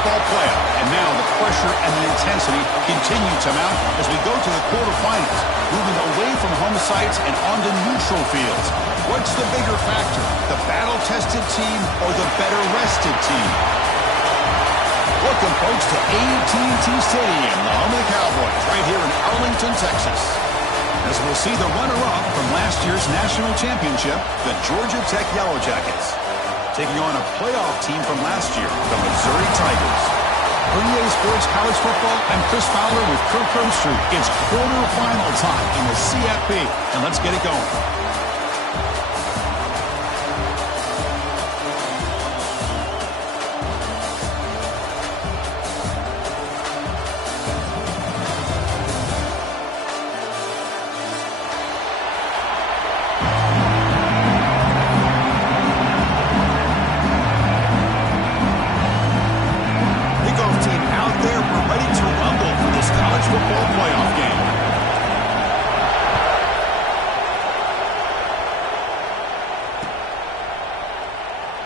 football playoff. And now the pressure and the intensity continue to mount as we go to the quarterfinals, moving away from home sites and onto neutral fields. What's the bigger factor, the battle-tested team or the better-rested team? Welcome, folks, to AT&T Stadium, the home of the Cowboys, right here in Arlington, Texas. As we'll see the runner-up from last year's national championship, the Georgia Tech Yellow Jackets, taking on a playoff team from last year, the Missouri Tigers. For EA Sports College Football, I'm Chris Fowler with Kirk Herbstreit. It's quarterfinal time in the CFP, and let's get it going.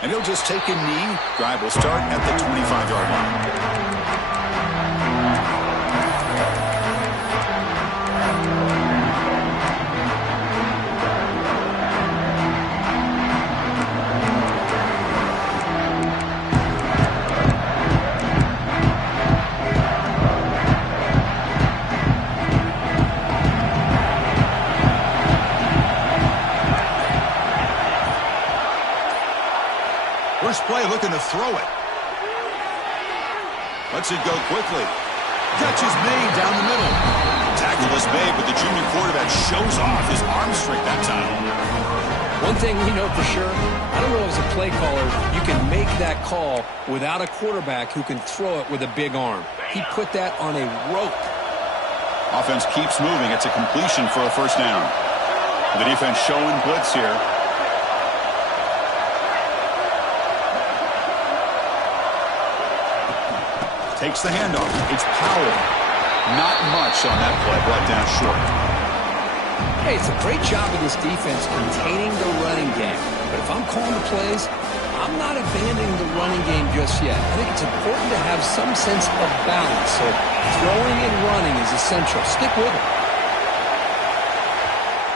And he'll just take a knee. Drive will start at the 25-yard line. First play looking to throw it. Lets it go quickly. Catch is made down the middle. Tackle is made, but the junior quarterback shows off his arm strength that time. One thing we know for sure, I don't know as a play caller, you can make that call without a quarterback who can throw it with a big arm. He put that on a rope. Offense keeps moving. It's a completion for a first down. The defense showing blitz here. Takes the handoff. It's Powell. Not much on that play. Brought down short. Hey, it's a great job of this defense containing the running game. But if I'm calling the plays, I'm not abandoning the running game just yet. I think it's important to have some sense of balance. So throwing and running is essential. Stick with it.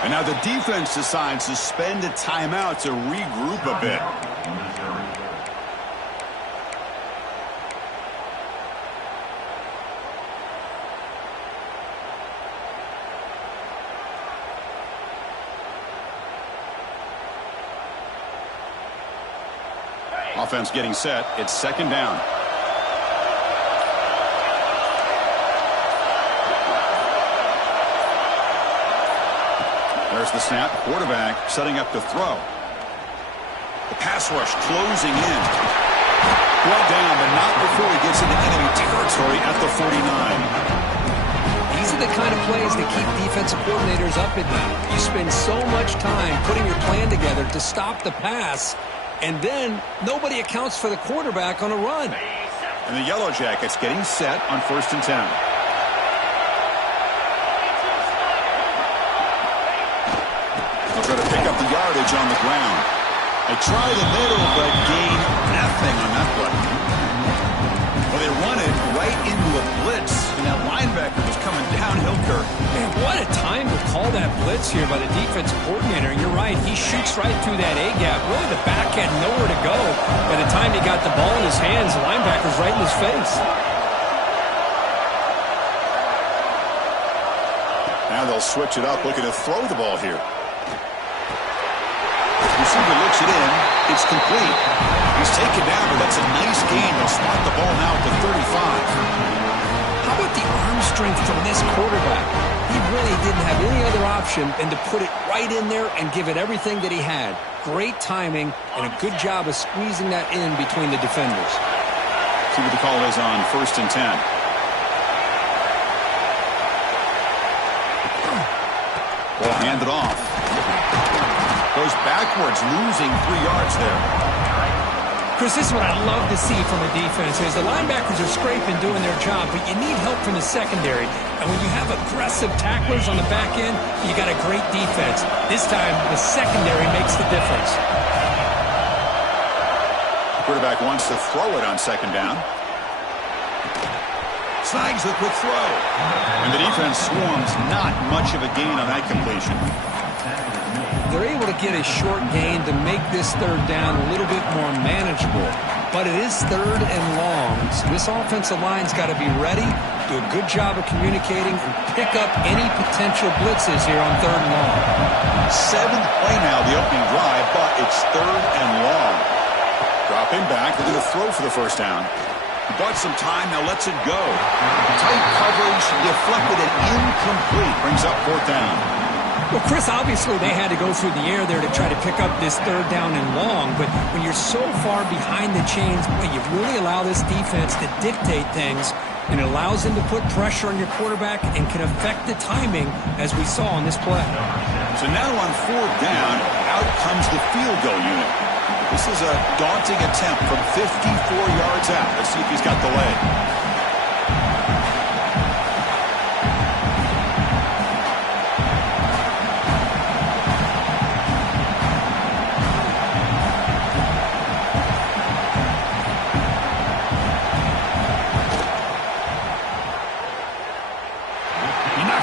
And now the defense decides to spend a timeout to regroup a bit. Offense getting set. It's second down. There's the snap. Quarterback setting up to throw. The pass rush closing in. Brought down, but not before he gets into enemy territory at the 49. These are the kind of plays that keep defensive coordinators up at night. You spend so much time putting your plan together to stop the pass, and then nobody accounts for the quarterback on a run. And the Yellow Jackets getting set on 1st and 10. They'll try to pick up the yardage on the ground. They try the middle, but gain nothing on that play. Well, they run it right into a blitz, and that linebacker was coming downhill, Kirk. Man, what a time to call that blitz here by the defensive coordinator. And you're right, he shoots right through that A-gap. Really, the back had nowhere to go. By the time he got the ball in his hands, the linebacker's right in his face. Now they'll switch it up, looking to throw the ball here. Receiver looks it in. It's complete. He's taken down, but that's a nice gain. They'll spot the ball now at the 35. How about the arm strength from this quarterback? He really didn't have any other option than to put it right in there and give it everything that he had. Great timing and a good job of squeezing that in between the defenders. See what the call is on 1st and 10. Ball handed off. Goes backwards, losing 3 yards there. Chris, this is what I love to see from the defense is the linebackers are scraping, doing their job, but you need help from the secondary. And when you have aggressive tacklers on the back end, you got a great defense. This time, the secondary makes the difference. The quarterback wants to throw it on 2nd down. Snags the quick throw. And the defense swarms, not much of a gain on that completion. They're able to get a short gain to make this third down a little bit more manageable. But it is third and long, so this offensive line's got to be ready, do a good job of communicating, and pick up any potential blitzes here on third and long. 7th play now, the opening drive, but it's third and long. Dropping back, they're going to throw for the first down. He bought some time, now lets it go. Tight coverage, deflected and incomplete, brings up 4th down. Well, Chris, obviously they had to go through the air there to try to pick up this third down and long, but when you're so far behind the chains, you really allow this defense to dictate things, and it allows them to put pressure on your quarterback and can affect the timing, as we saw on this play. So now on 4th down, out comes the field goal unit. This is a daunting attempt from 54 yards out. Let's see if he's got the leg.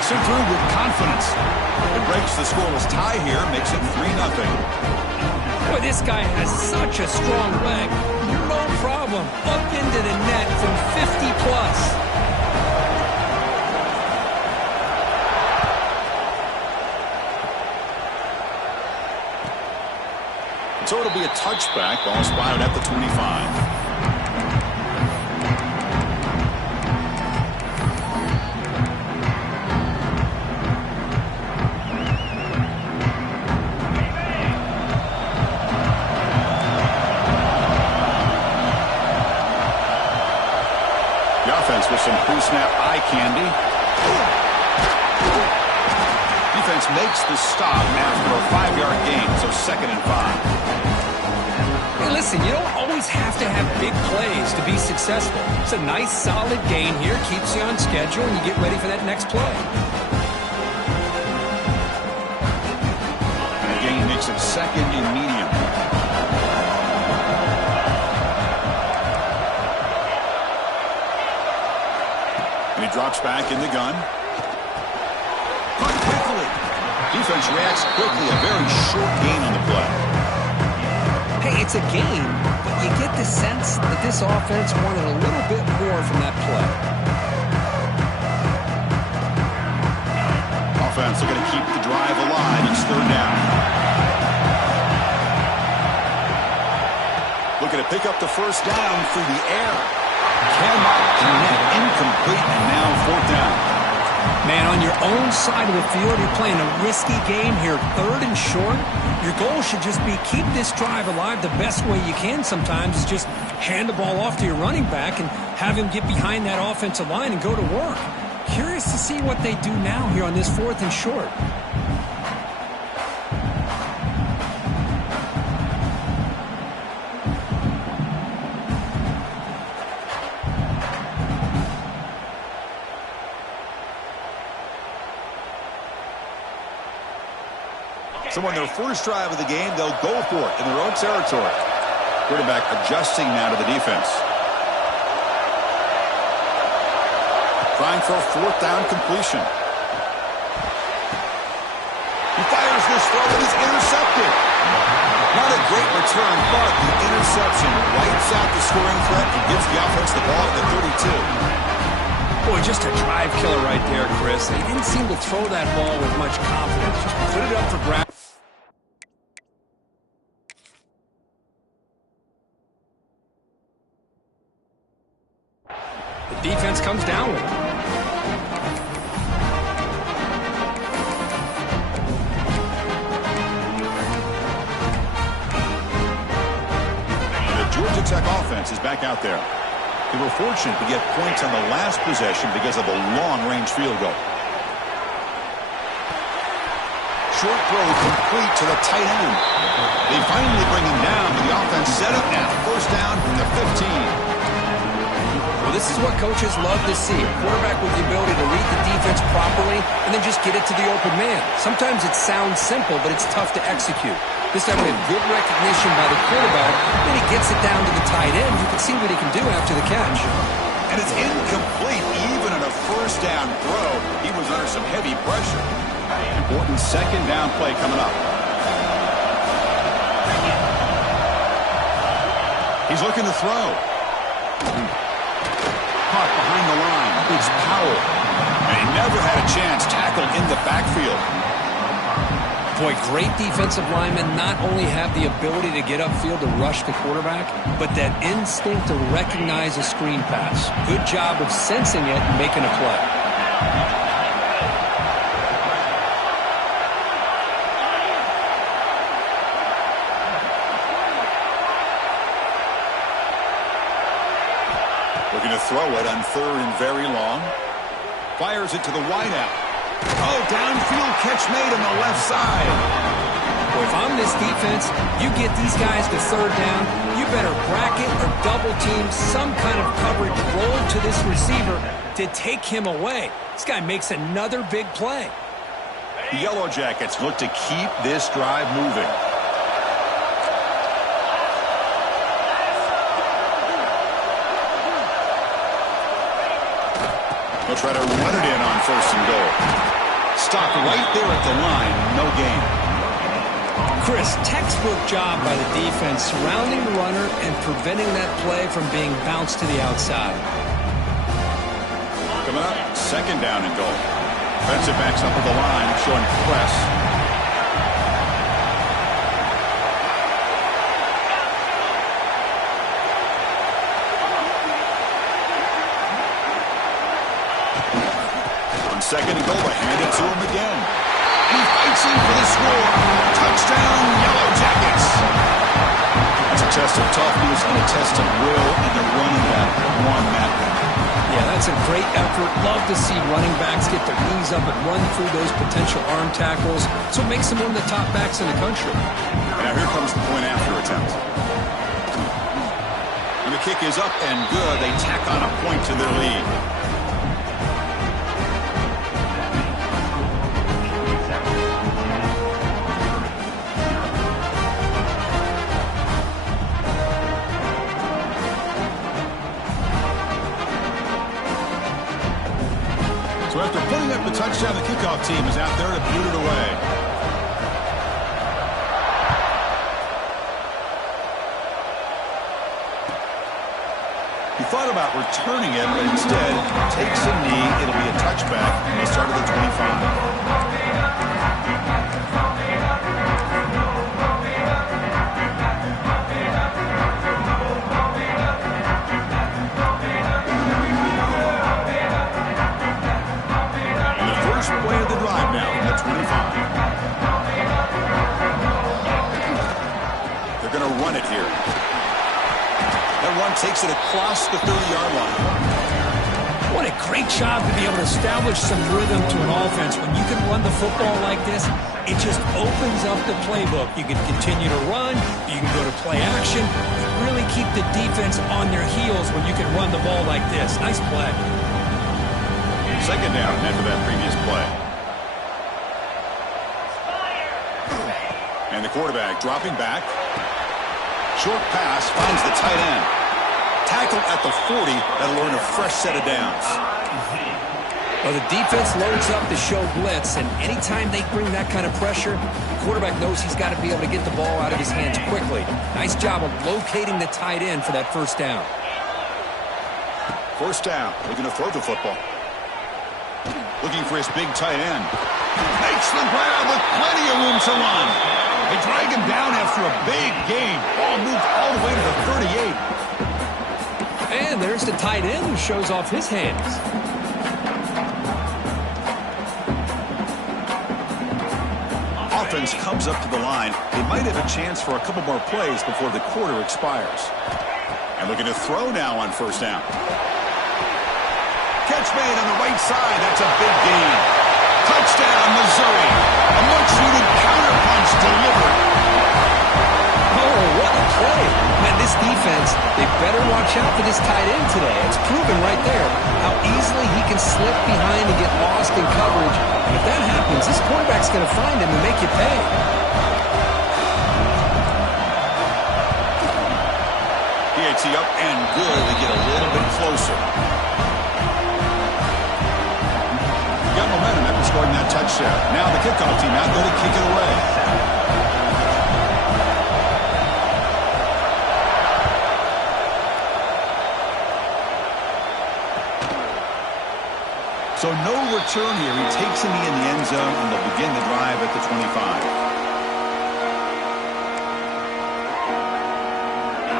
Him through with confidence. It breaks the scoreless tie here, makes it 3-0. Boy, this guy has such a strong leg. No problem. Up into the net from 50 plus. So it'll be a touchback. Ball spotted at the 25. With some pre-snap eye candy. Defense makes the stop after a 5-yard gain, so 2nd and 5. Hey, listen, you don't always have to have big plays to be successful. It's a nice, solid gain here, keeps you on schedule, and you get ready for that next play. And the gain makes it 2nd and medium. And he drops back in the gun. Caught quickly. Defense reacts quickly. A very short gain on the play. Hey, it's a game, but you get the sense that this offense wanted a little bit more from that play. Offense are going to keep the drive alive. It's 3rd down. Looking to pick up the first down through the air. Cannot connect, incomplete, and now 4th down. Man, on your own side of the field, you're playing a risky game here, 3rd and short. Your goal should just be keep this drive alive the best way you can sometimes is just hand the ball off to your running back and have him get behind that offensive line and go to work. Curious to see what they do now here on this 4th and short. So on their first drive of the game, they'll go for it in their own territory. Quarterback adjusting now to the defense. Trying for a 4th down completion. He fires this throw and he's intercepted. Not a great return, but the interception wipes out the scoring threat and gives the offense the ball at the 32. Boy, just a drive killer right there, Chris. They didn't seem to throw that ball with much confidence. Just put it up for grabs. The defense comes down with it. The Georgia Tech offense is back out there. They were fortunate to get points on the last possession because of a long-range field goal. Short throw complete to the tight end. They finally bring him down, but the offense set up now. First down from the 15. Well, this is what coaches love to see. A quarterback with the ability to read the defense properly and then just get it to the open man. Sometimes it sounds simple, but it's tough to execute. This time we have good recognition by the quarterback. Then he gets it down to the tight end. You can see what he can do after the catch. And it's incomplete, even first down throw. He was under some heavy pressure. Important second down play coming up. He's looking to throw. Caught behind the line. It's Powell. And he never had a chance tackled in the backfield. Boy, great defensive linemen not only have the ability to get upfield to rush the quarterback, but that instinct to recognize a screen pass. Good job of sensing it and making a play. Looking to throw it on third and very long. Fires it to the wideout. Oh, downfield catch made on the left side. Boy, if I'm this defense, you get these guys to third down, you better bracket or double team some kind of coverage roll to this receiver to take him away. This guy makes another big play. The Yellow Jackets look to keep this drive moving. They'll try to run it in on first and goal. Stop right there at the line. No gain. Chris, textbook job by the defense surrounding the runner and preventing that play from being bounced to the outside. Coming up, second down and goal. Defensive backs up at the line, showing press. Second and goal, but hand it to him again. And he fights in for the score. Touchdown, Yellow Jackets. That's a test of toughness and a test of will, and the running back won that one. Yeah, that's a great effort. Love to see running backs get their knees up and run through those potential arm tackles. So it makes them one of the top backs in the country. Now here comes the point after attempt. And the kick is up and good. They tack on a point to their lead. So after putting up the touchdown, the kickoff team is out there to boot it away. He thought about returning it, but instead takes a knee. It'll be a touchback on the start of the 25. Play of the drive now from the 25. They're going to run it here. That run takes it across the 30-yard line. What a great job to be able to establish some rhythm to an offense. When you can run the football like this, it just opens up the playbook. You can continue to run. You can go to play action. You really keep the defense on their heels when you can run the ball like this. Nice play. Second down after that previous play. And the quarterback dropping back. Short pass finds the tight end. Tackled at the 40. That'll earn a fresh set of downs. Well, the defense loads up to show blitz, and anytime they bring that kind of pressure, the quarterback knows he's got to be able to get the ball out of his hands quickly. Nice job of locating the tight end for that first down. First down. Looking to throw the football. Looking for his big tight end. Makes the grab with plenty of room to run. They drag him down after a big gain. Ball moved all the way to the 38. And there's the tight end who shows off his hands. Offense comes up to the line. They might have a chance for a couple more plays before the quarter expires. And looking to throw now on first down. Catch made on the right side. That's a big gain. Touchdown, Missouri. A much-needed counterpunch delivered. Oh, what a play. Man, this defense, they better watch out for this tight end today. It's proven right there how easily he can slip behind and get lost in coverage. And if that happens, this quarterback's going to find him and make you pay. PAT up and good. They get a little bit closer. recording that touchdown. Now the kickoff team out there to kick it away. So no return here. He takes a knee in the end zone, and they'll begin the drive at the 25.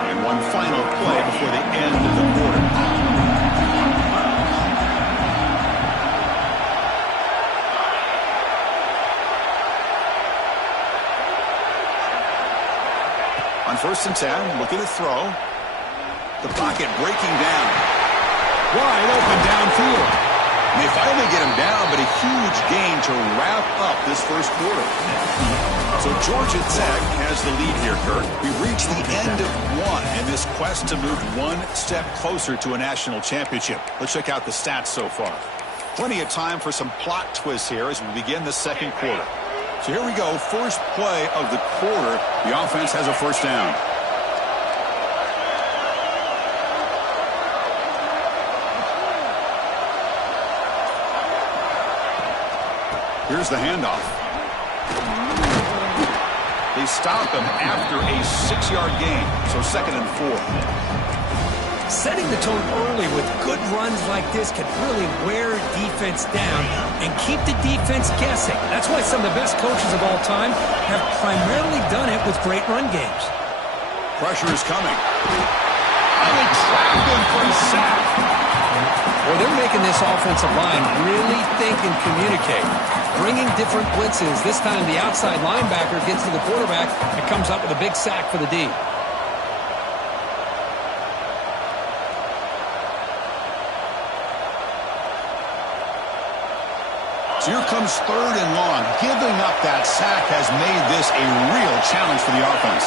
And one final play before the end of the quarter. On 1st and 10, look at the throw. The pocket breaking down. Wide open downfield. And they finally get him down, but a huge gain to wrap up this first quarter. So Georgia Tech has the lead here, Kurt. We've reached the end of one in this quest to move one step closer to a national championship. Let's check out the stats so far. Plenty of time for some plot twists here as we begin the second quarter. So here we go, first play of the quarter. The offense has a first down. Here's the handoff. They stop him after a 6-yard gain, so 2nd and 4. Setting the tone early with good runs like this can really wear defense down and keep the defense guessing. That's why some of the best coaches of all time have primarily done it with great run games. Pressure is coming. And they trap him for a sack. Well, they're making this offensive line really think and communicate. Bringing different blitzes. This time the outside linebacker gets to the quarterback and comes up with a big sack for the D. So here comes 3rd and long. Giving up that sack has made this a real challenge for the offense.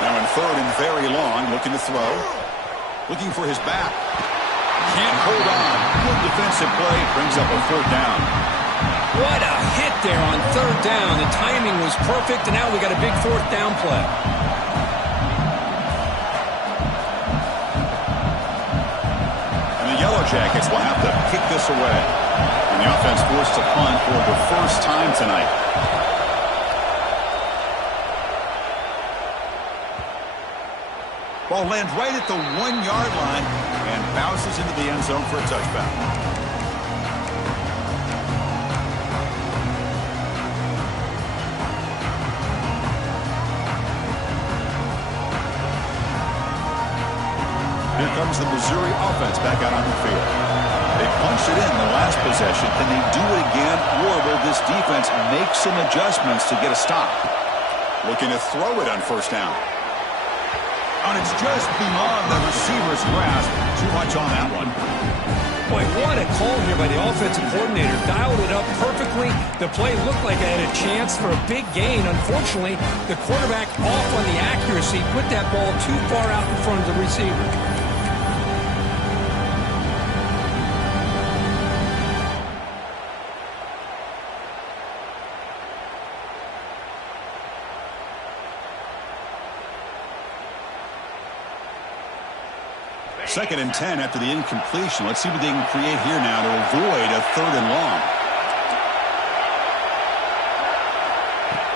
Now in 3rd and very long, looking to throw. Looking for his back. Can't hold on. Good defensive play. Brings up a 4th down. What a hit there on 3rd down. The timing was perfect, and now we got a big 4th down play. And the Yellow Jackets will have to kick this away. And the offense forced to punt for the first time tonight. Ball lands right at the 1-yard line and bounces into the end zone for a touchdown. Here comes the Missouri offense back out on the field. They punched it in the last possession. Can they do it again, or will this defense make some adjustments to get a stop? Looking to throw it on 1st down. And it's just beyond the receiver's grasp. Too much on that one. Boy, what a call here by the offensive coordinator. Dialed it up perfectly. The play looked like it had a chance for a big gain. Unfortunately, the quarterback off on the accuracy put that ball too far out in front of the receiver. Second and 10 after the incompletion. Let's see what they can create here now to avoid a 3rd and long.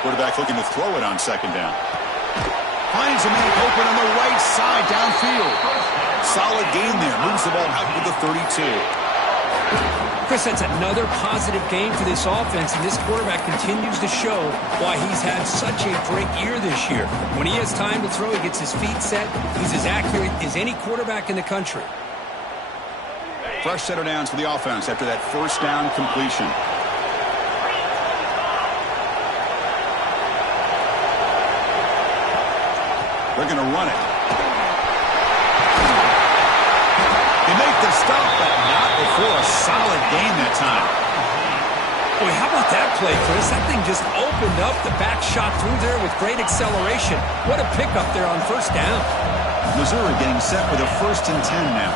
Quarterback looking to throw it on 2nd down. Finds a man open on the right side downfield. Solid gain there. Moves the ball out with the 32. Chris, that's another positive game for this offense, and this quarterback continues to show why he's had such a great year this year. When he has time to throw, he gets his feet set. He's as accurate as any quarterback in the country. Fresh set of downs for the offense after that 1st down completion. They're going to run it. They make the stop, but not before a solid gain that time. Boy, how about that play, Chris? That thing just opened up. The back shot through there with great acceleration. What a pickup there on 1st down. Missouri getting set with a 1st and 10 now.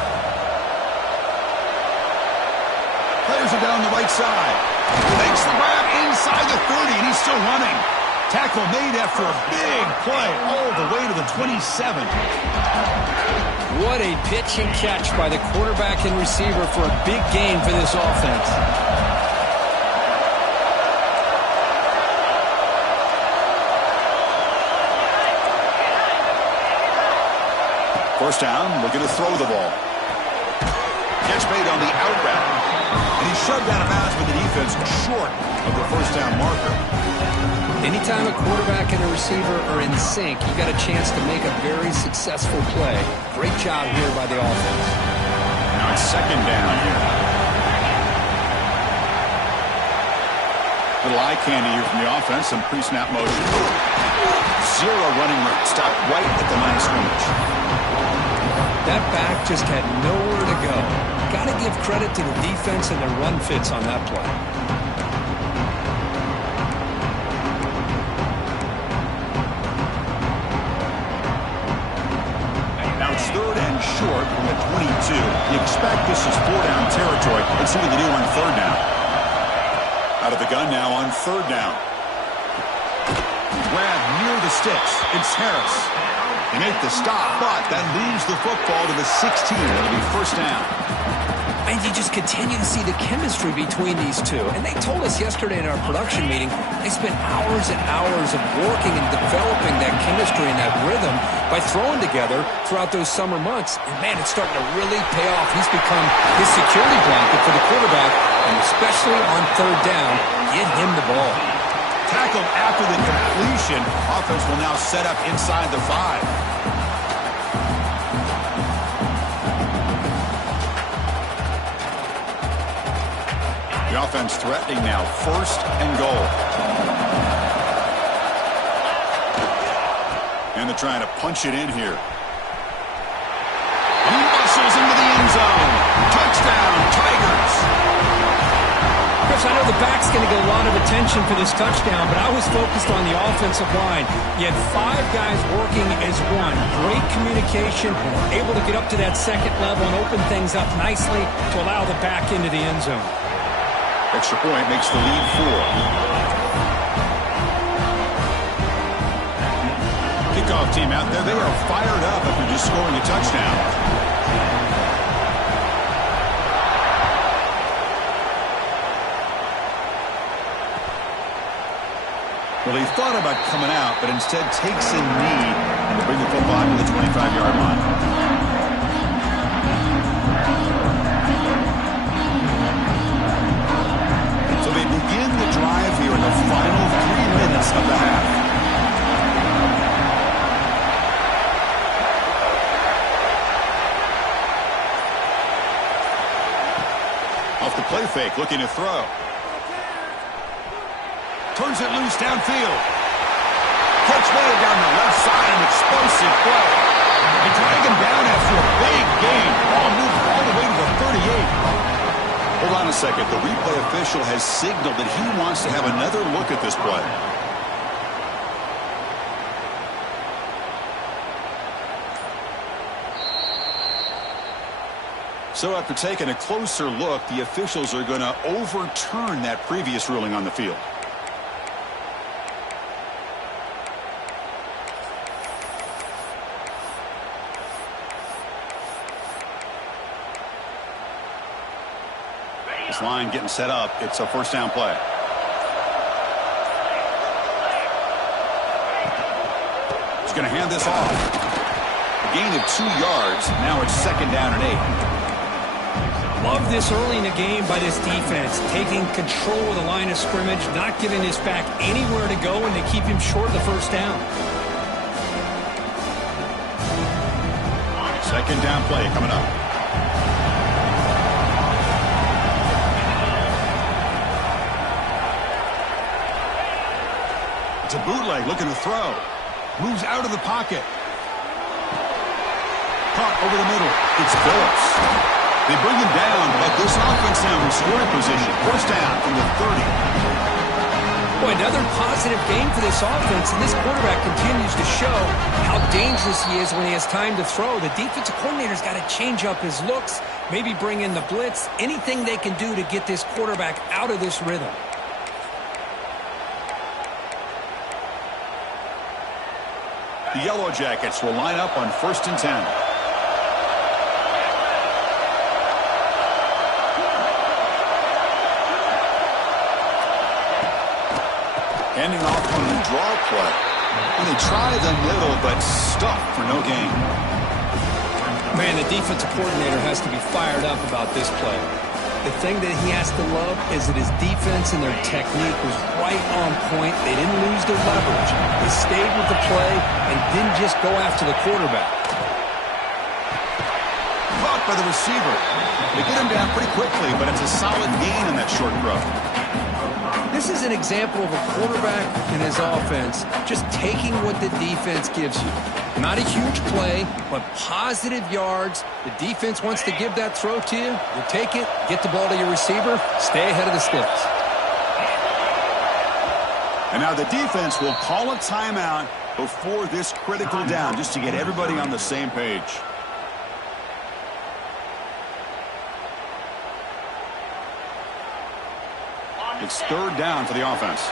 Players are down the right side. Makes the grab inside the 30, and he's still running. Tackle made after a big play all the way to the 27. What a pitch and catch by the quarterback and receiver for a big gain for this offense. First down, looking to throw the ball. Catch made on the out route. And he shoved out of bounds with the defense short of the first down marker. Anytime a quarterback and a receiver are in sync, you got a chance to make a very successful play. Great job here by the offense. Now it's second down here. Little eye candy here from the offense. Some pre-snap motion. Zero running room. Stopped right at the line of scrimmage. That back just had nowhere to go. Got to give credit to the defense and their run fits on that play. Now it's third and short from the 22. You expect this is four-down territory. Let's see what they do on third down. Out of the gun now on third down. Grab near the sticks. It's Harris. They make the stop, but that leaves the football to the 16. It'll be first down. And you just continue to see the chemistry between these two. And they told us yesterday in our production meeting, they spent hours and hours of working and developing that chemistry and that rhythm by throwing together throughout those summer months. And, man, it's starting to really pay off. He's become his security blanket for the quarterback, and especially on third down, get him the ball. Tackled after the completion. Offense will now set up inside the 5. The offense threatening now. First and goal. And they're trying to punch it in here. He muscles into the end zone. Touchdown, Tigers. Chris, I know the back's going to get a lot of attention for this touchdown, but I was focused on the offensive line. You had 5 guys working as one. Great communication, able to get up to that second level and open things up nicely to allow the back into the end zone. Extra point makes the lead 4. Kickoff team out there. They are fired up after just scoring a touchdown. Well, he thought about coming out, but instead takes a knee and will bring the football to the 25-yard line. So they begin the drive here in the final 3 minutes of the half. Off the play fake, looking to throw. Turns it loose downfield. Catch made down the left side, an explosive play. They drag him down after a big gain. Ball moved all the way to the 38. Hold on a second. The replay official has signaled that he wants to have another look at this play. So after taking a closer look, the officials are going to overturn that previous ruling on the field. This line getting set up. It's a first down play. He's going to hand this off. A gain of 2 yards. Now it's second down and 8. Love this early in the game by this defense, taking control of the line of scrimmage, not giving this back anywhere to go, and to keep him short of the first down. Second down play coming up. It's a bootleg, looking to throw. Moves out of the pocket. Caught over the middle. It's Phillips. They bring him down, but this offense now in scoring position. First down from the 30. Boy, another positive game for this offense, and this quarterback continues to show how dangerous he is when he has time to throw. The defensive coordinator's got to change up his looks, maybe bring in the blitz, anything they can do to get this quarterback out of this rhythm. The Yellow Jackets will line up on 1st and 10. Handing off on the draw play. And they try the middle, but stuck for no gain. Man, the defensive coordinator has to be fired up about this play. The thing that he has to love is that his defense and their technique was right on point. They didn't lose their leverage. They stayed with the play and didn't just go after the quarterback. Caught by the receiver. They get him down pretty quickly, but it's a solid gain in that short throw. This is an example of a quarterback and his offense just taking what the defense gives you. Not a huge play, but positive yards. The defense wants to give that throw to you. You take it, get the ball to your receiver, stay ahead of the sticks. And now the defense will call a timeout before this critical down, just to get everybody on the same page. It's third down for the offense.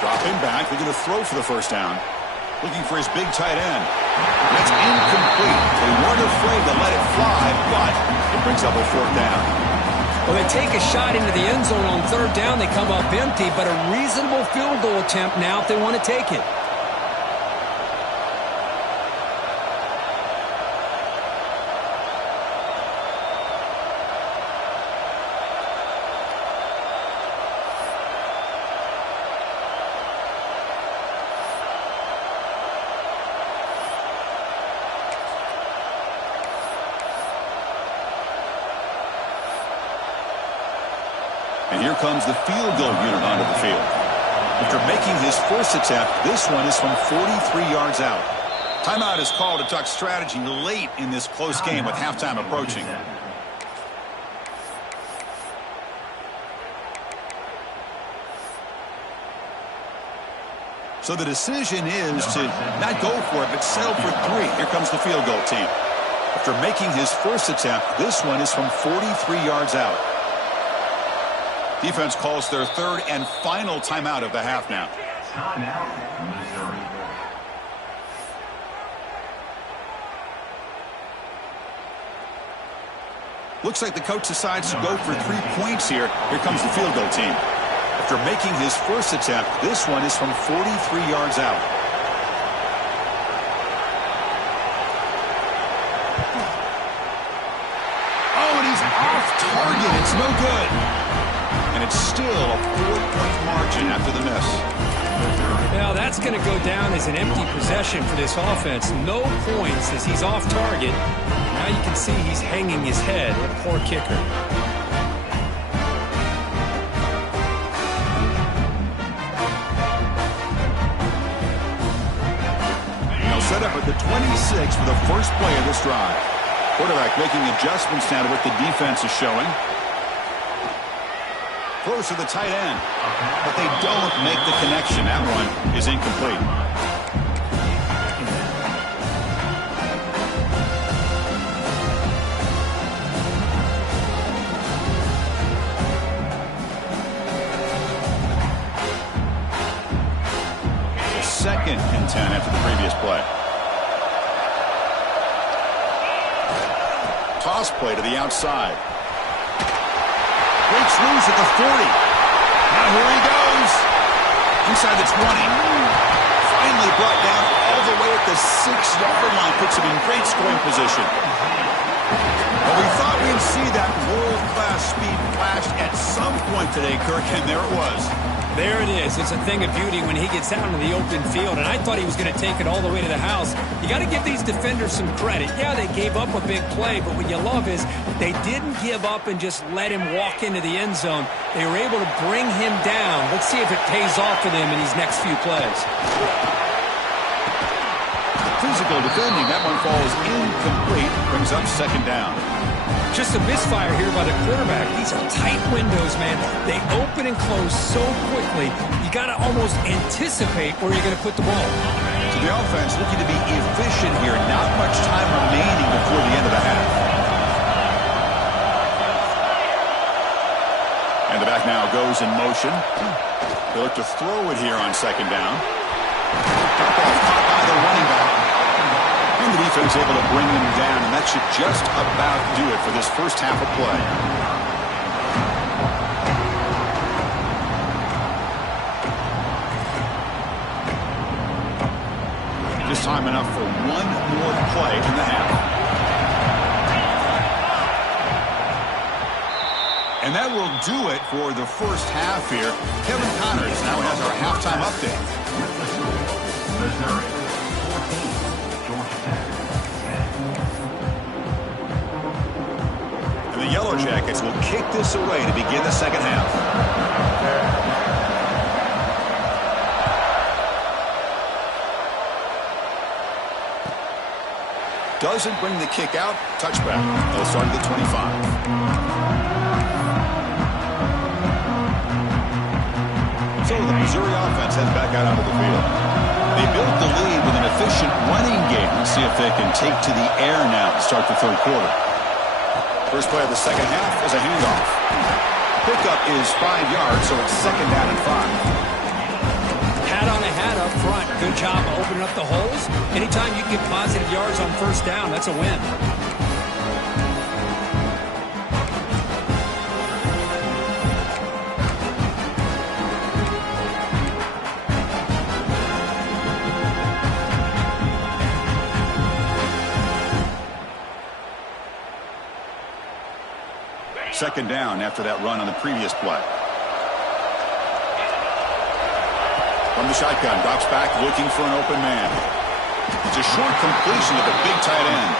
Dropping back, they're going to throw for the first down. Looking for his big tight end. That's incomplete. They weren't afraid to let it fly, but it brings up a fourth down. Well, they take a shot into the end zone on third down. They come up empty, but a reasonable field goal attempt now if they want to take it. And here comes the field goal unit onto the field. After making his first attempt, this one is from 43 yards out. Timeout is called to talk strategy late in this close game with halftime approaching. So the decision is to not go for it, but settle for 3. Here comes the field goal team. After making his first attempt, this one is from 43 yards out. Defense calls their third and final timeout of the half now. Looks like the coach decides to go for 3 points here. Here comes the field goal team. After making his first attempt, this one is from 43 yards out. Oh, and he's off target. It's no good. And it's still a 4-point margin after the miss. Now that's going to go down as an empty possession for this offense. No points as he's off target. Now you can see he's hanging his head. What a poor kicker. Now set up at the 26 for the first play of this drive. Quarterback making adjustments now to what the defense is showing. Throws to the tight end, but they don't make the connection. That one is incomplete. Second and 10 after the previous play. Toss play to the outside. Breaks loose at the 40. Now here he goes. Inside the 20. Finally brought down all the way at the 6-yard line. Puts him in great scoring position. Well, we thought we'd see that world-class speed flash at some point today, Kirk, and there it was. There it is. It's a thing of beauty when he gets out into the open field, and I thought he was going to take it all the way to the house. You got to give these defenders some credit. Yeah, they gave up a big play, but what you love is they didn't give up and just let him walk into the end zone. They were able to bring him down. Let's see if it pays off for them in these next few plays. Physical defending. That one falls incomplete. Brings up second down. Just a misfire here by the quarterback. These are tight windows, man. They open and close so quickly, you got to almost anticipate where you're going to put the ball. So the offense looking to be efficient here. Not much time remaining before the end of the half. And the back now goes in motion. They look to throw it here on second down. Drop off caught by the running back. And the defense able to bring him down, and that should just about do it for this first half of play. Just time enough for one more play in the half. And that will do it for the first half here. Kevin Connors now has our halftime update. Missouri, 14, Georgia Tech. And the Yellow Jackets will kick this away to begin the second half. Doesn't bring the kick out. Touchback. They'll start at the 25. So the Missouri offense heads back out onto the field. They built the lead with an efficient running game. Let's see if they can take to the air now to start the third quarter. First play of the second half is a handoff. Pickup is 5 yards, so it's second down and 5. Hat on a hat up front. Good job opening up the holes. Anytime you get positive yards on first down, that's a win. Second down after that run on the previous play. From the shotgun, drops back looking for an open man. It's a short completion to the big tight end.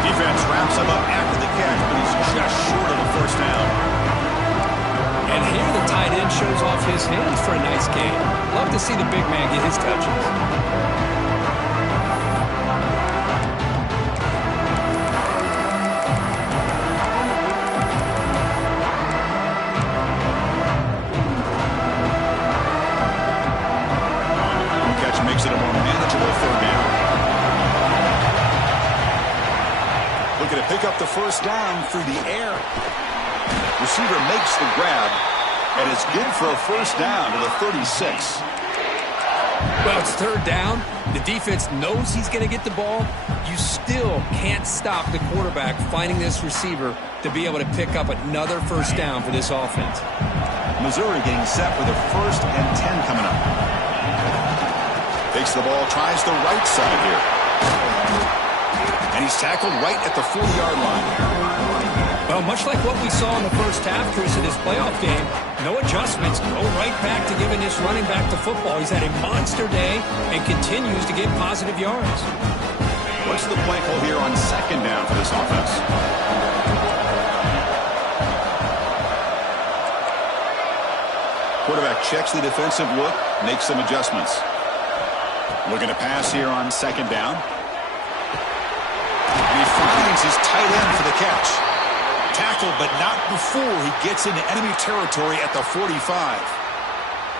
Defense wraps him up after the catch, but he's just short of the first down. And here the tight end shows off his hands for a nice game. Love to see the big man get his touches. Makes it a more manageable third down. Looking to pick up the first down through the air. Receiver makes the grab, and it's good for a first down to the 36. Well, it's third down. The defense knows he's going to get the ball. You still can't stop the quarterback finding this receiver to be able to pick up another first down for this offense. Missouri getting set with a 1st and 10 coming up. Takes the ball, tries the right side here. And he's tackled right at the 40-yard line. Well, much like what we saw in the first half, Chris, in this playoff game, no adjustments. Go right back to giving this running back the football. He's had a monster day and continues to get positive yards. What's the play call here on second down for this offense? Quarterback checks the defensive look, makes some adjustments. Looking to pass here on second down. And he finds his tight end for the catch. Tackled, but not before he gets into enemy territory at the 45.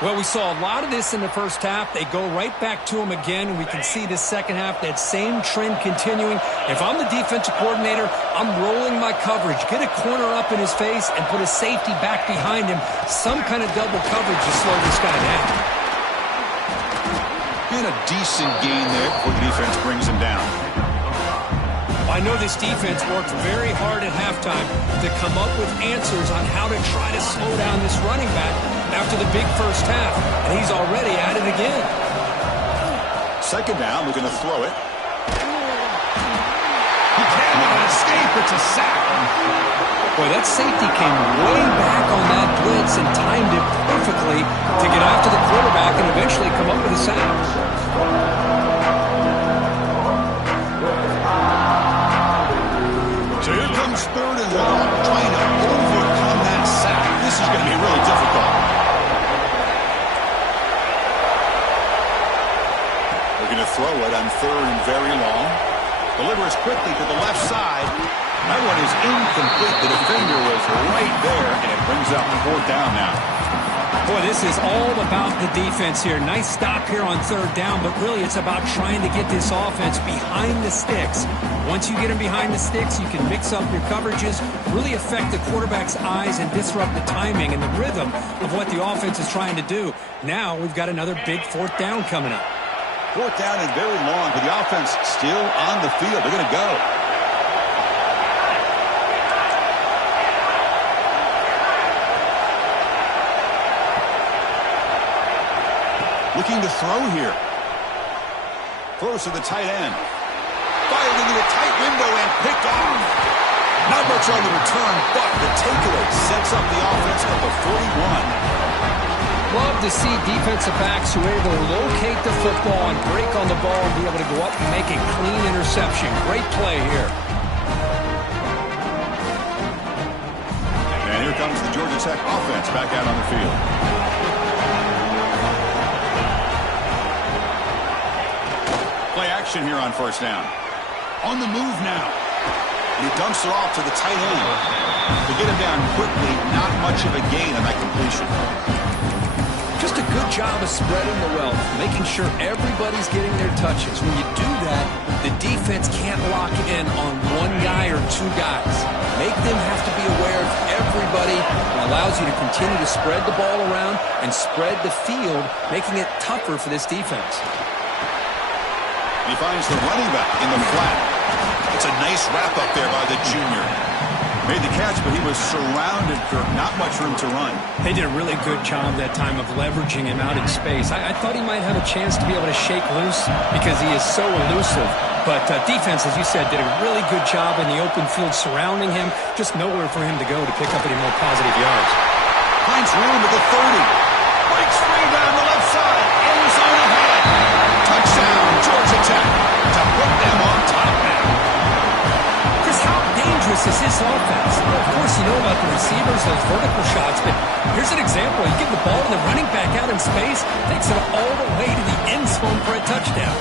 Well, we saw a lot of this in the first half. They go right back to him again, and we can see this second half, that same trend continuing. If I'm the defensive coordinator, I'm rolling my coverage. Get a corner up in his face and put a safety back behind him. Some kind of double coverage to slow this guy down. And a decent gain there before the defense brings him down. I know this defense worked very hard at halftime to come up with answers on how to try to slow down this running back after the big first half, and he's already at it again. Second down, looking to throw it. He cannot escape. It's a sack. Boy, that safety came way back on that blitz and timed it perfectly to get after the quarterback and eventually come up with a sack. So here comes third and long, trying to overcome that sack. This is going to be really difficult. Looking to throw it on third and very long. Delivers quickly to the left side. That one is incomplete. The defender was right there, and it brings up fourth down now. Boy, this is all about the defense here. Nice stop here on third down, but really it's about trying to get this offense behind the sticks. Once you get them behind the sticks, you can mix up your coverages, really affect the quarterback's eyes and disrupt the timing and the rhythm of what the offense is trying to do. Now we've got another big fourth down coming up. Fourth down and very long, but the offense still on the field. They're going to go. Looking to throw here. Throws to the tight end. Fired into a tight window and picked off. Not much on the return, but the takeaway sets up the offense at the 41. Love to see defensive backs who are able to locate the football and break on the ball and be able to go up and make a clean interception. Great play here. And here comes the Georgia Tech offense back out on the field. Play action here on first down. On the move now. And he dumps it off to the tight end. To get him down quickly, not much of a gain on that completion. Just a good job of spreading the wealth, making sure everybody's getting their touches. When you do that, the defense can't lock in on one guy or two guys. Make them have to be aware of everybody. It allows you to continue to spread the ball around and spread the field, making it tougher for this defense. He finds the running back in the flat. It's a nice wrap up there by the junior. Made the catch, but he was surrounded for not much room to run. They did a really good job that time of leveraging him out in space. I thought he might have a chance to be able to shake loose because he is so elusive. But defense, as you said, did a really good job in the open field surrounding him. Just nowhere for him to go to pick up any more positive yards. Finds room at the 30. Breaks free down the left side. End zone ahead. Touchdown, Georgia Tech. To put them on top now. Chris, how dangerous is this offense? Well, of course, you know about the receivers, those vertical shots, but here's an example. You give the ball to the running back out in space, takes it all the way to the end zone for a touchdown.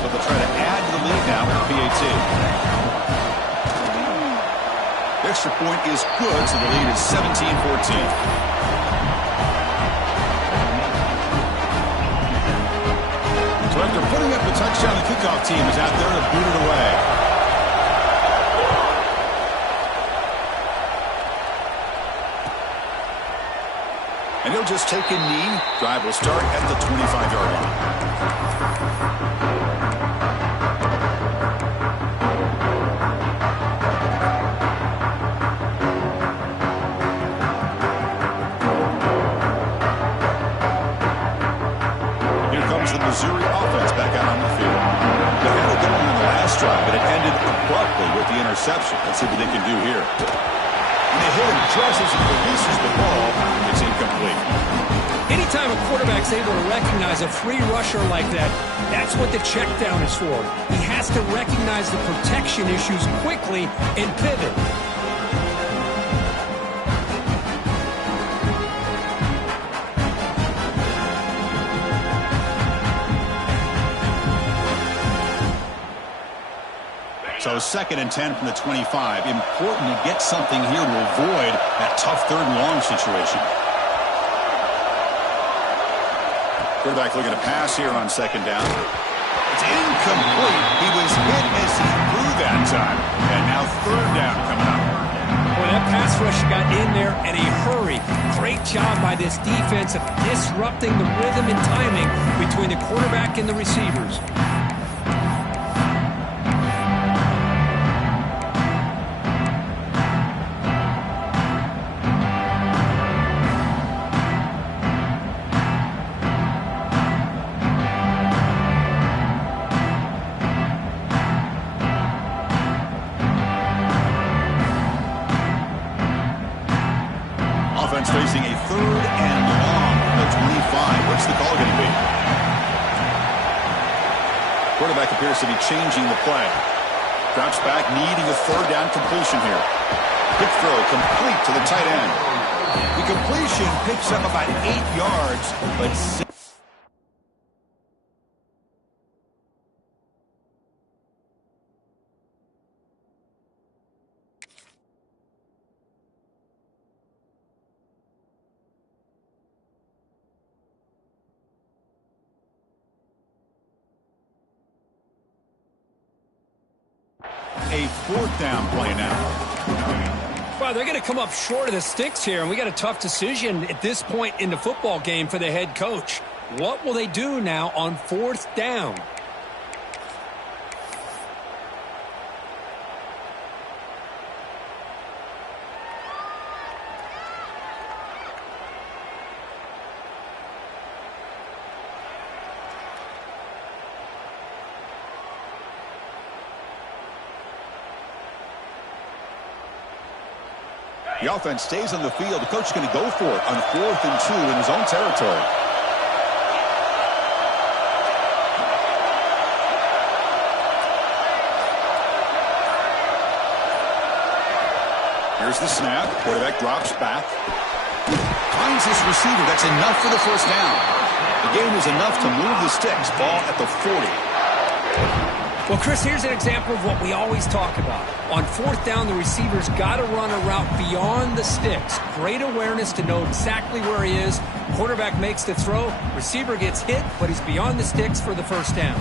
But they'll try to add to the lead now with the PAT. The extra point is good, so the lead is 17-14. So after putting up the touchdown, the kickoff team is out there to boot it away. And he'll just take a knee. Drive will start at the 25-yard line. Missouri offense back out on the field. They had it going on the last drive, but it ended abruptly with the interception. Let's see what they can do here. And they hit him just as he releases the ball. It's incomplete. Anytime a quarterback's able to recognize a free rusher like that, that's what the check down is for. He has to recognize the protection issues quickly and pivot. So 2nd and 10 from the 25. Important to get something here to avoid that tough third and long situation. Quarterback looking to pass here on 2nd down. It's incomplete. He was hit as he threw that time. And now 3rd down coming up. Boy, that pass rush got in there in a hurry. Great job by this defense of disrupting the rhythm and timing between the quarterback and the receivers. Facing a 3rd and long from the 25. What's the call going to be? Quarterback appears to be changing the play. Drops back, needing a 3rd down completion here. Quick throw complete to the tight end. The completion picks up about 8 yards, but a 4th down play now. Well, they're going to come up short of the sticks here, and we got a tough decision at this point in the football game for the head coach. What will they do now on 4th down? The offense stays on the field. The coach is going to go for it on 4th and 2 in his own territory. Here's the snap. Quarterback drops back. Finds his receiver. That's enough for the first down. The gain is enough to move the sticks. Ball at the 40. Well, Chris, here's an example of what we always talk about. On 4th down, the receiver's got to run a route beyond the sticks. Great awareness to know exactly where he is. Quarterback makes the throw. Receiver gets hit, but he's beyond the sticks for the first down.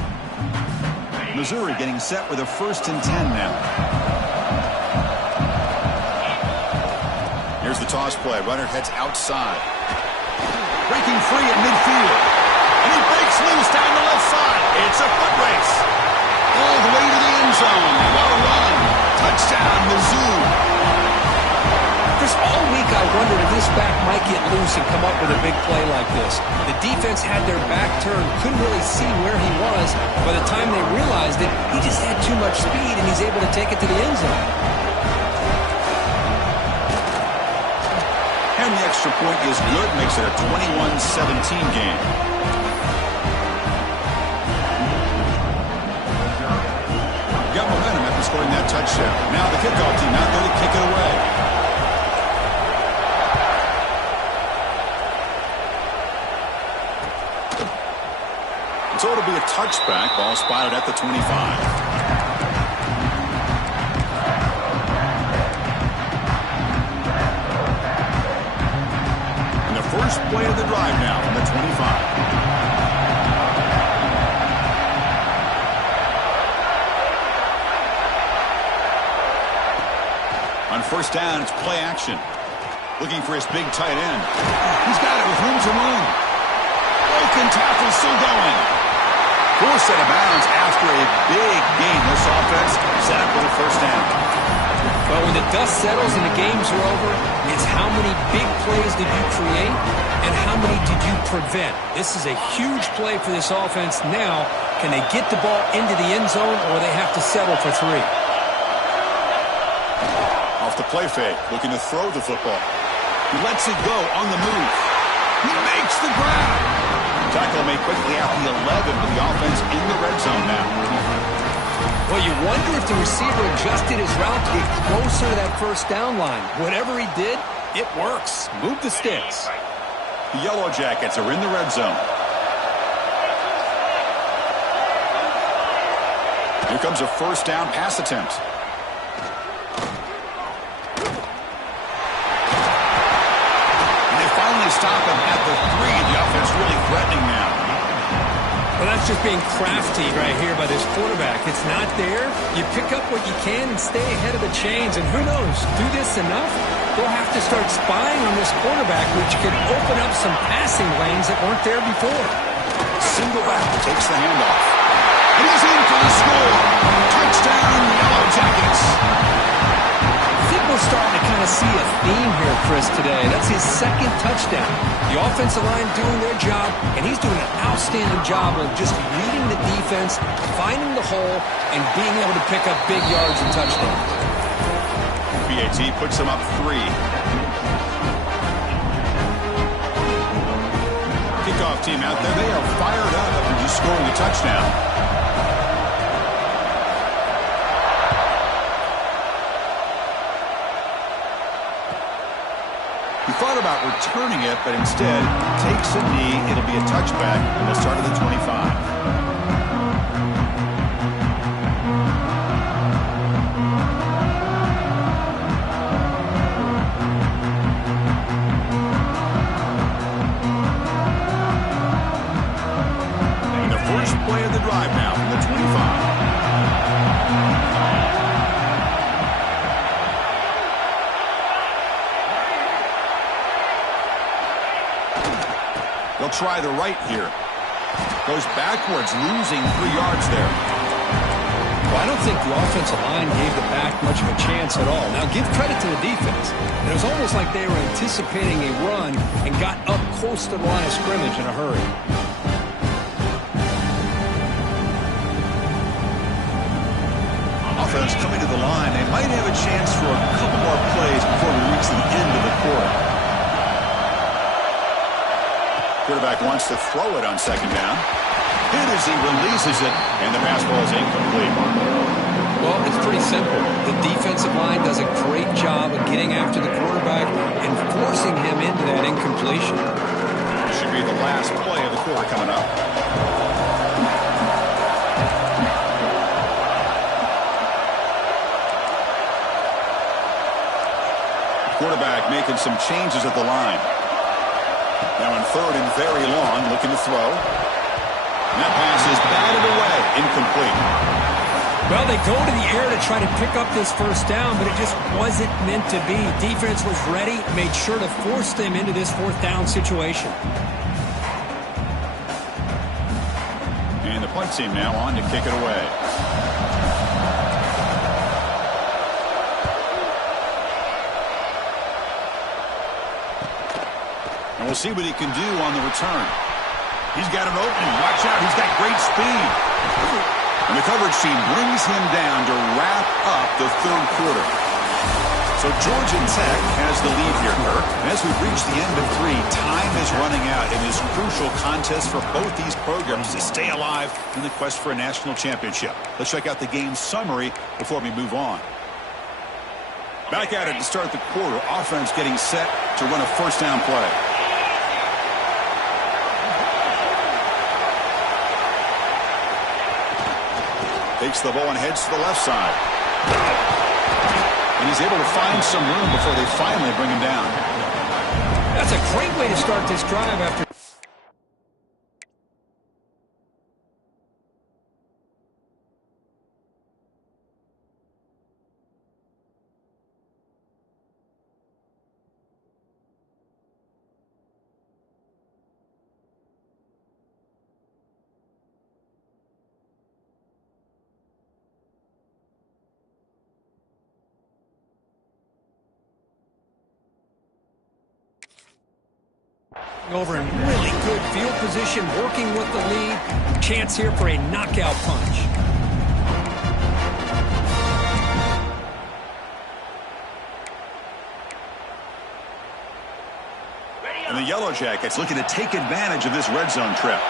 Missouri getting set with a 1st and 10 now. Here's the toss play. Runner heads outside. Breaking free at midfield. And he breaks loose down the left side. It's a foot race. All the way to the end zone. What a run. Touchdown, Mizzou. Chris, all week I wondered if this back might get loose and come up with a big play like this. The defense had their back turned, couldn't really see where he was. By the time they realized it, he just had too much speed, and he's able to take it to the end zone. And the extra point is good. Makes it a 21-17 game. Got momentum after scoring that touchdown. Now the kickoff team out there to kick it away. So it'll be a touchback. Ball spotted at the 25. And the first play of the drive now from the 25. On 1st down, it's play action. Looking for his big tight end. He's got it with room to run. Broken tackle still going. Forced out of bounds after a big gain. This offense set up with a 1st down. Well, when the dust settles and the games are over, it's how many big plays did you create and how many did you prevent? This is a huge play for this offense now. Can they get the ball into the end zone, or they have to settle for 3? Off the play fake, looking to throw the football. He lets it go on the move. He makes the grab. Tackle made quickly out the 11 with the offense in the red zone now. Well, you wonder if the receiver adjusted his route to get closer to that 1st down line. Whatever he did, it works. Move the sticks. The Yellow Jackets are in the red zone. Here comes a 1st down pass attempt. Stop him at the 3. The offense really threatening now. Well, that's just being crafty right here by this quarterback. It's not there. You pick up what you can and stay ahead of the chains. And who knows, do this enough, they'll have to start spying on this quarterback, which could open up some passing lanes that weren't there before. Single back takes the handoff. And he's in for the score. Touchdown, Yellow Jackets. I think we're starting to kind of see a theme here, Chris, today. That's his 2nd touchdown. The offensive line doing their job, and he's doing an outstanding job of just reading the defense, finding the hole, and being able to pick up big yards and touchdowns. BAT puts him up 3. Kickoff team out there, they are fired up after just scoring a touchdown. He thought about returning it, but instead takes a knee. It'll be a touchback, and they'll start at the 25. And the first play of the drive now from the 25. They'll try the right here. Goes backwards, losing 3 yards there. Well, I don't think the offensive line gave the back much of a chance at all. Now, give credit to the defense. It was almost like they were anticipating a run and got up close to the line of scrimmage in a hurry. Offense coming to the line. They might have a chance for a couple more plays before we reach the end of the quarter. Quarterback wants to throw it on second down. Hit as he releases it, and the pass ball is incomplete. Well, it's pretty simple. The defensive line does a great job of getting after the quarterback and forcing him into that incompletion. Should be the last play of the quarter coming up. Quarterback making some changes at the line. Now in 3rd and very long, looking to throw. And that pass is batted away, incomplete. Well, they go to the air to try to pick up this first down, but it just wasn't meant to be. Defense was ready, made sure to force them into this 4th down situation. And the punt team now on to kick it away. And we'll see what he can do on the return. He's got an opening. Watch out. He's got great speed. And the coverage team brings him down to wrap up the 3rd quarter. So Georgia Tech has the lead here, Kirk. And as we reach the end of 3, time is running out in this crucial contest for both these programs to stay alive in the quest for a national championship. Let's check out the game summary before we move on. Back at it to start the quarter. Offense getting set to run a first down play. Takes the ball and heads to the left side. And he's able to find some room before they finally bring him down. That's a great way to start this drive after. Over in really good field position, working with the lead. Chance here for a knockout punch. And the Yellow Jackets looking to take advantage of this red zone trip.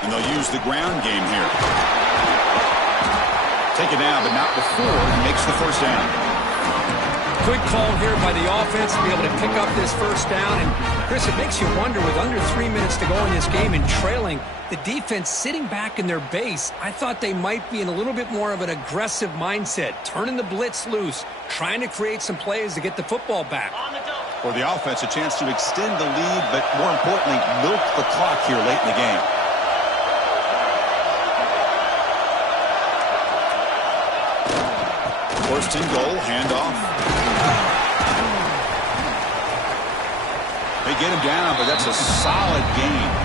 And they'll use the ground game here. Take it down, but not before he makes the first down. Good call here by the offense to be able to pick up this first down. And, Chris, it makes you wonder, with under 3 minutes to go in this game and trailing, the defense sitting back in their base, I thought they might be in a little bit more of an aggressive mindset, turning the blitz loose, trying to create some plays to get the football back. For the offense, a chance to extend the lead, but more importantly, milk the clock here late in the game. First and goal, handoff. They get him down, but that's a solid gain.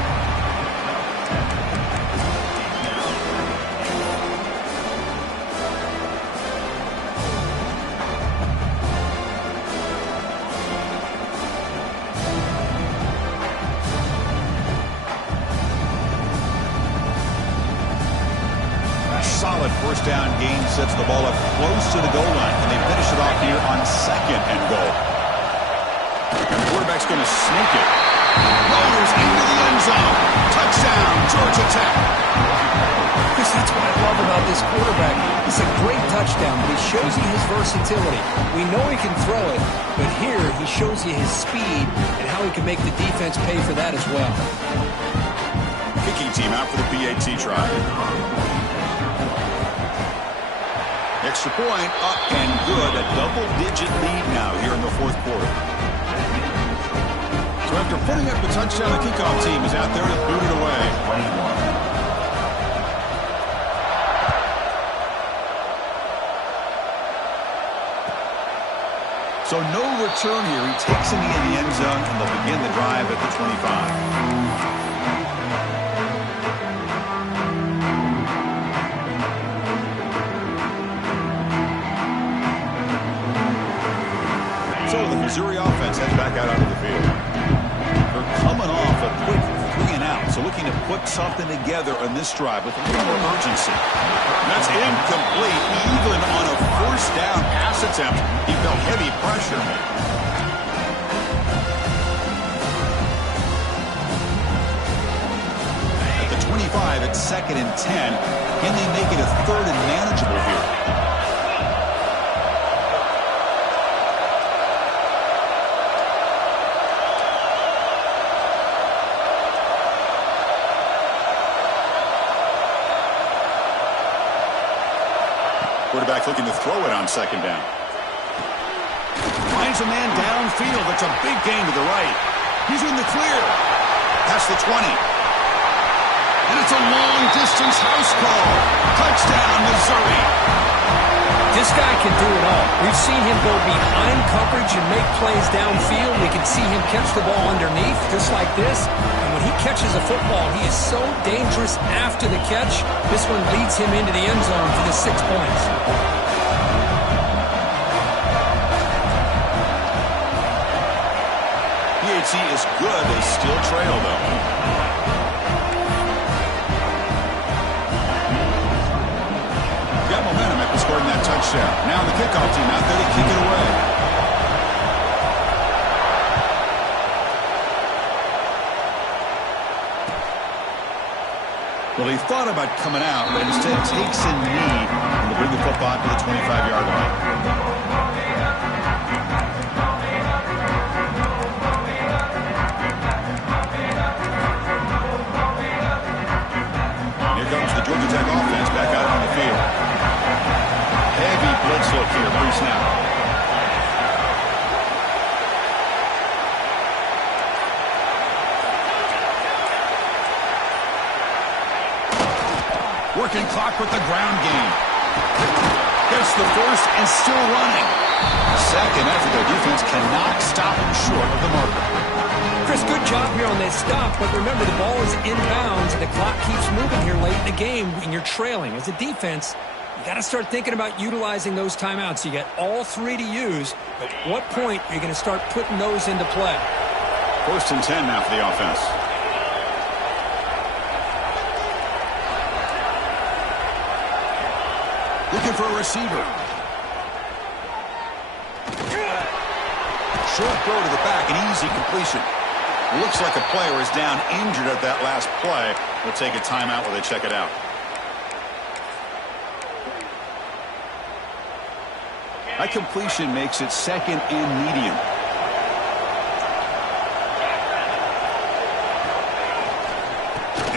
Solid first down gain sets the ball up close to the goal line, and they finish it off here on 2nd and goal. And the quarterback's going to sneak it. Rolls into the end zone. Touchdown, Georgia Tech. Chris, that's what I love about this quarterback. It's a great touchdown, but he shows you his versatility. We know he can throw it, but here he shows you his speed and how he can make the defense pay for that as well. Kicking team out for the PAT try. Extra point, up and good. A double-digit lead now here in the 4th quarter. So after putting up a touchdown, the kickoff team is out there to boot it away. 21. So no return here. He takes him in the end zone, and they'll begin the drive at the 25. So the Missouri offense heads back out onto the field. They're coming off a quick 3 and out, so looking to put something together on this drive with a little more urgency. That's incomplete. Even on a first down pass attempt, he felt heavy pressure. At the 25, it's 2nd and 10. Can they make it a 3rd and manageable here? Quarterback looking to throw it on 2nd down. Finds a man downfield. That's a big gain to the right. He's in the clear. Past the 20. And it's a long-distance house call. Touchdown, Missouri. This guy can do it all. We've seen him go behind coverage and make plays downfield. We can see him catch the ball underneath, just like this. And when he catches a football, he is so dangerous after the catch. This one leads him into the end zone for the 6 points. PHC is good. They still trail, though. Got momentum after scoring that touchdown. Now the kickoff team out there to kick it away. Well, he thought about coming out, but instead takes a knee and to bring the football to the 25-yard line. Here comes the Georgia Tech offense back out on the field. Heavy blitz look here, pre-snap. Working clock with the ground game. Gets the first and still running. Second after their defense cannot stop him short of the marker. Chris, good job here on that stop, but remember the ball is inbounds and the clock keeps moving here late in the game and you're trailing. As a defense, you got to start thinking about utilizing those timeouts. You got all 3 to use. At what point are you going to start putting those into play? 1st and 10 now for the offense. Looking for a receiver. Short throw to the back, an easy completion. Looks like a player is down injured at that last play. We'll take a timeout while they check it out. That completion makes it 2nd and medium.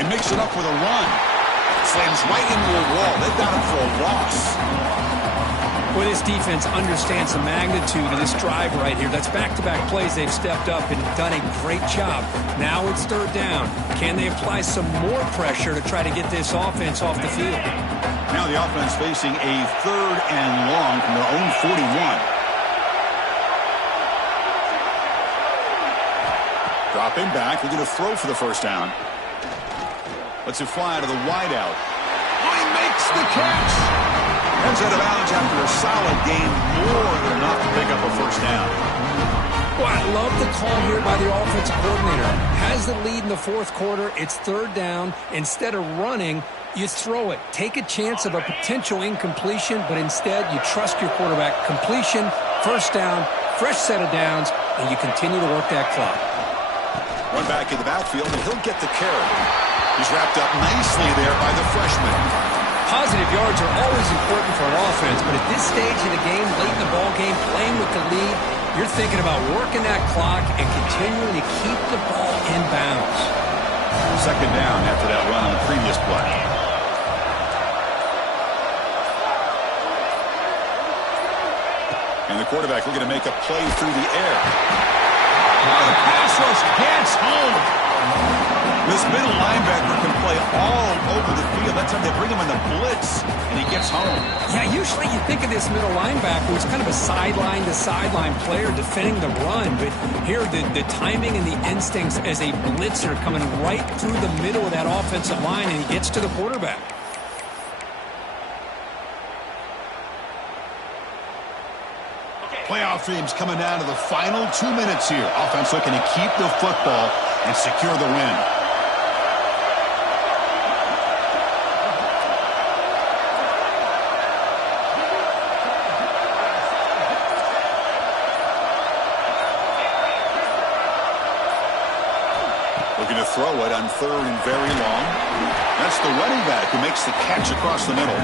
They mix it up with a run. Slams right into a wall. They've got him for a loss. Well, this defense understands the magnitude of this drive right here. That's back-to-back plays they've stepped up and done a great job. Now it's 3rd down. Can they apply some more pressure to try to get this offense off the field? Now the offense facing a 3rd and long from their own 41. Dropping back, looking to throw for the 1st down. Lets it fly to the wideout. Oh, he makes the catch. Runs out of bounds after a solid game, more than enough to pick up a 1st down. Well, I love the call here by the offensive coordinator. Has the lead in the 4th quarter. It's 3rd down. Instead of running, you throw it. Take a chance of a potential incompletion, but instead you trust your quarterback. Completion, 1st down, fresh set of downs, and you continue to work that clock. Run back in the backfield, and he'll get the carry. He's wrapped up nicely there by the freshman. Positive yards are always important for an offense, but at this stage of the game, late in the ball game, playing with the lead, you're thinking about working that clock and continuing to keep the ball in bounds. 2nd down after that run on the previous play. And the quarterback looking to make a play through the air. Oh, the pass rush gets home. This middle linebacker can play all over the field. That's how they bring him in the blitz, and he gets home. Yeah, usually you think of this middle linebacker who's kind of a sideline-to-sideline player defending the run, but here the timing and the instincts as a blitzer coming right through the middle of that offensive line, and he gets to the quarterback. Playoff dreams coming down to the final 2 minutes here. Offense looking to keep the football and secure the win. Looking to throw it on 3rd and very long. That's the running back who makes the catch across the middle.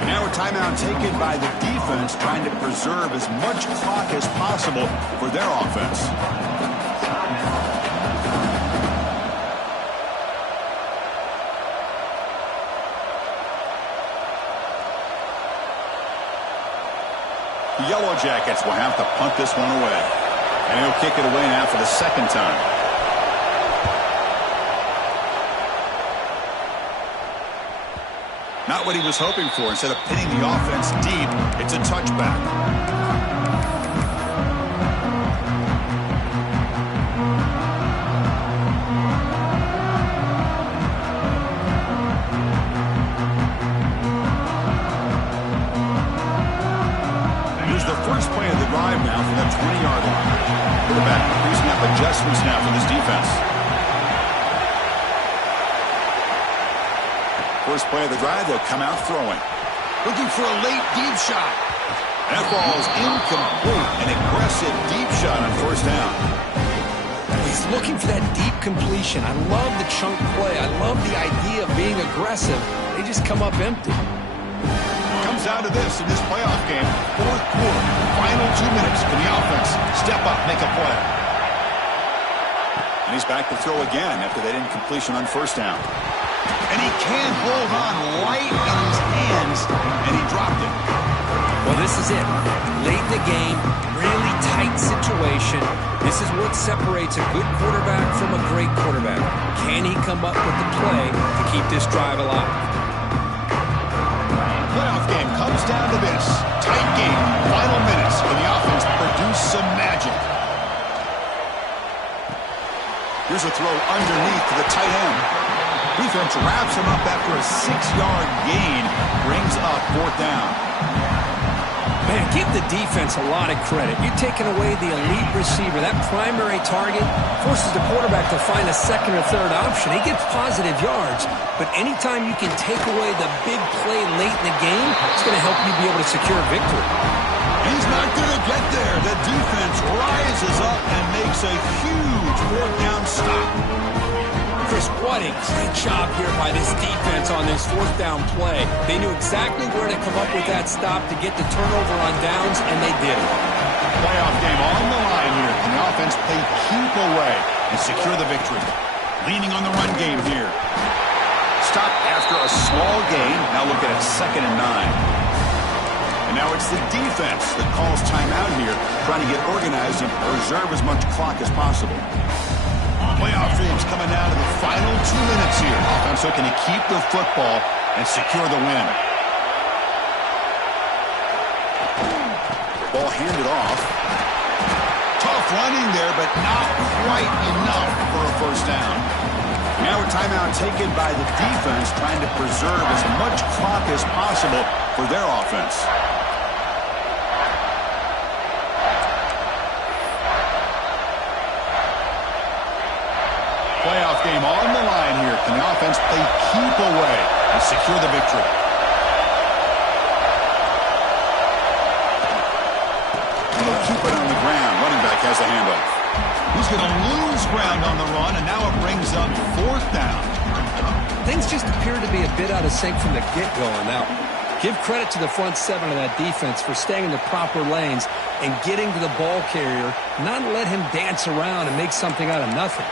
And now a timeout taken by the defense, trying to preserve as much clock as possible for their offense. The Yellow Jackets will have to punt this one away. And he'll kick it away now for the 2nd time. Not what he was hoping for. Instead of pinning the offense deep, it's a touchback. Here's the first play of the drive now from the 20-yard line. Quarterback increasing up adjustments now for this defense. First play of the drive, they'll come out throwing. Looking for a late deep shot. That ball's incomplete. An aggressive deep shot on 1st down. He's looking for that deep completion. I love the chunk play. I love the idea of being aggressive. They just come up empty. Comes down to this in this playoff game. 4th quarter, final 2 minutes. Can the offense step up, make a play? And he's back to throw again after that incompletion on 1st down. And he can't hold on right in his hands, and he dropped it. Well, this is it. Late in the game, really tight situation. This is what separates a good quarterback from a great quarterback. Can he come up with the play to keep this drive alive? Playoff game comes down to this. Tight game, final minutes. Can the offense produce some magic? Here's a throw underneath to the tight end. Defense wraps him up after a 6-yard gain. Brings up 4th down. Man, give the defense a lot of credit. You're taking away the elite receiver. That primary target forces the quarterback to find a 2nd or 3rd option. He gets positive yards, but anytime you can take away the big play late in the game, it's going to help you be able to secure a victory. He's not going to get there. The defense rises up and makes a huge 4th down stop. Chris, what a great job here by this defense on this 4th down play. They knew exactly where to come up with that stop to get the turnover on downs, and they did it. Playoff game on the line here. Can the offense play keep away and secure the victory? Leaning on the run game here. Stop after a small gain. Now look at it, 2nd and 9. And now it's the defense that calls timeout here, trying to get organized and preserve as much clock as possible. Playoff dreams coming down to the final 2 minutes here. Offense looking to keep the football and secure the win. Ball handed off. Tough running there, but not quite enough for a 1st down. Now a timeout taken by the defense, trying to preserve as much clock as possible for their offense. Playoff game on the line here. Can the offense play keep away and secure the victory? And they'll keep it on the ground. Running back has the handoff. He's going to lose ground on the run, and now it brings up 4th down. Things just appear to be a bit out of sync from the get-go on that one. Give credit to the front 7 of that defense for staying in the proper lanes and getting to the ball carrier, not let him dance around and make something out of nothing.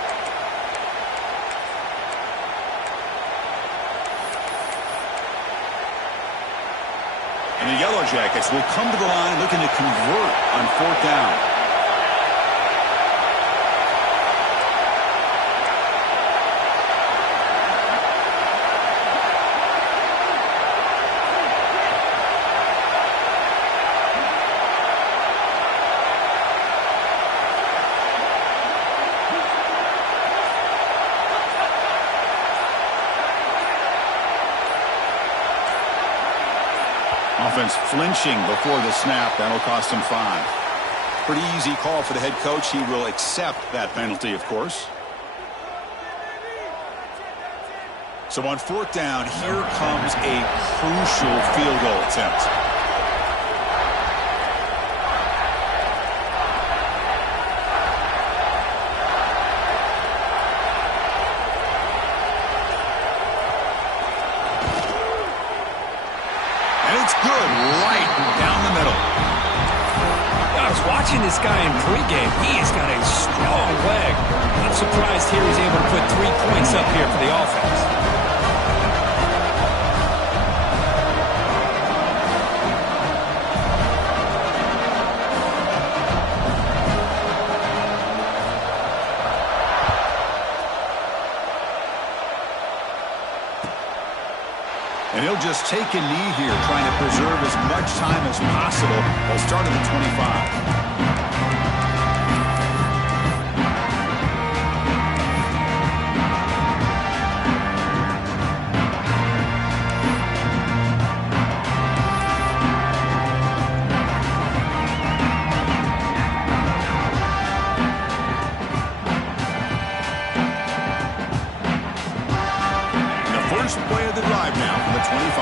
And the Yellow Jackets will come to the line looking to convert on 4th down. defense flinching before the snap. That'll cost him 5. Pretty easy call for the head coach. He will accept that penalty, of course. So on 4th down, here comes a crucial field goal attempt. And it's good right down the middle. I was watching this guy in pregame. He has got a strong leg. I'm surprised here he's able to put 3 points up here for the offense. And he'll just take a knee here, trying to preserve as much time as possible. They'll start at the 25. First play of the drive now from the 25.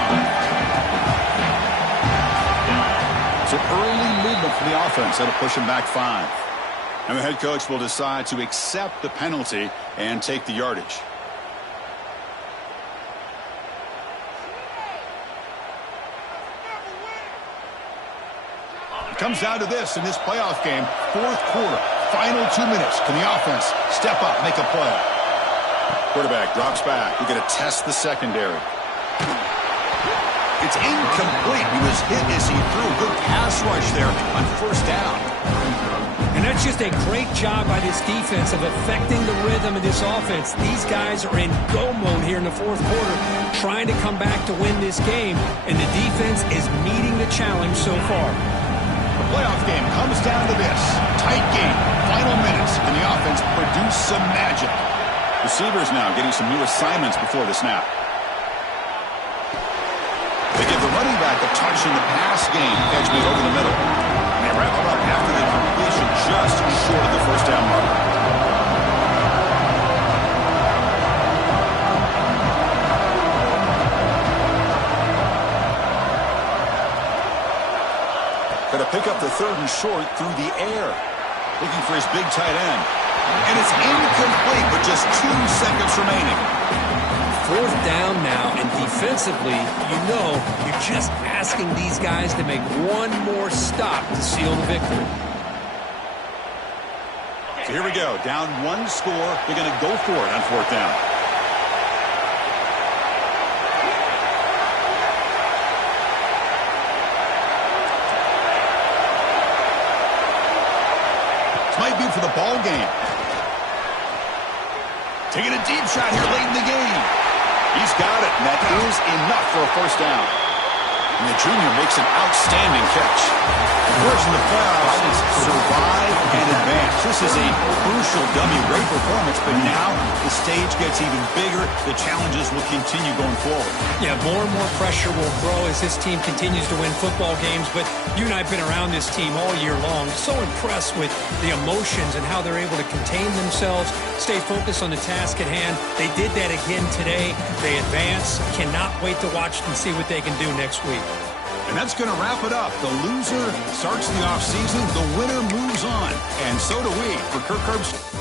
So early movement for the offense. That'll push him back 5. And the head coach will decide to accept the penalty and take the yardage. It comes down to this in this playoff game. 4th quarter, final 2 minutes. Can the offense step up, make a play? Quarterback drops back. We're going to test the secondary. It's incomplete. He was hit as he threw. Good pass rush there on 1st down. And that's just a great job by this defense of affecting the rhythm of this offense. These guys are in go mode here in the 4th quarter, trying to come back to win this game, and the defense is meeting the challenge so far. The playoff game comes down to this. Tight game. Final minutes. Can the offense produce some magic? Receivers now getting some new assignments before the snap. They give the running back a touch in the pass game. Edge made over the middle. And they wrap it up after the completion just short of the 1st down mark. Got to pick up the 3rd and short through the air. Looking for his big tight end. And it's incomplete with just 2 seconds remaining. 4th down now, and defensively, you're just asking these guys to make one more stop to seal the victory. So here we go. Down 1 score. They're going to go for it on 4th down. This might be for the ball game. Taking a deep shot here late in the game. He's got it, and that is enough for a 1st down. And the junior makes an outstanding catch. The course in the playoffs is survive and advance. This is a crucial dummy. Great performance, but now the stage gets even bigger. The challenges will continue going forward. Yeah, more and more pressure will grow as this team continues to win football games, but you and I have been around this team all year long. So impressed with the emotions and how they're able to contain themselves, stay focused on the task at hand. They did that again today. They advance. Cannot wait to watch and see what they can do next week. And that's going to wrap it up. The loser starts the offseason. The winner moves on. And so do we. For Kirk Herbstreit.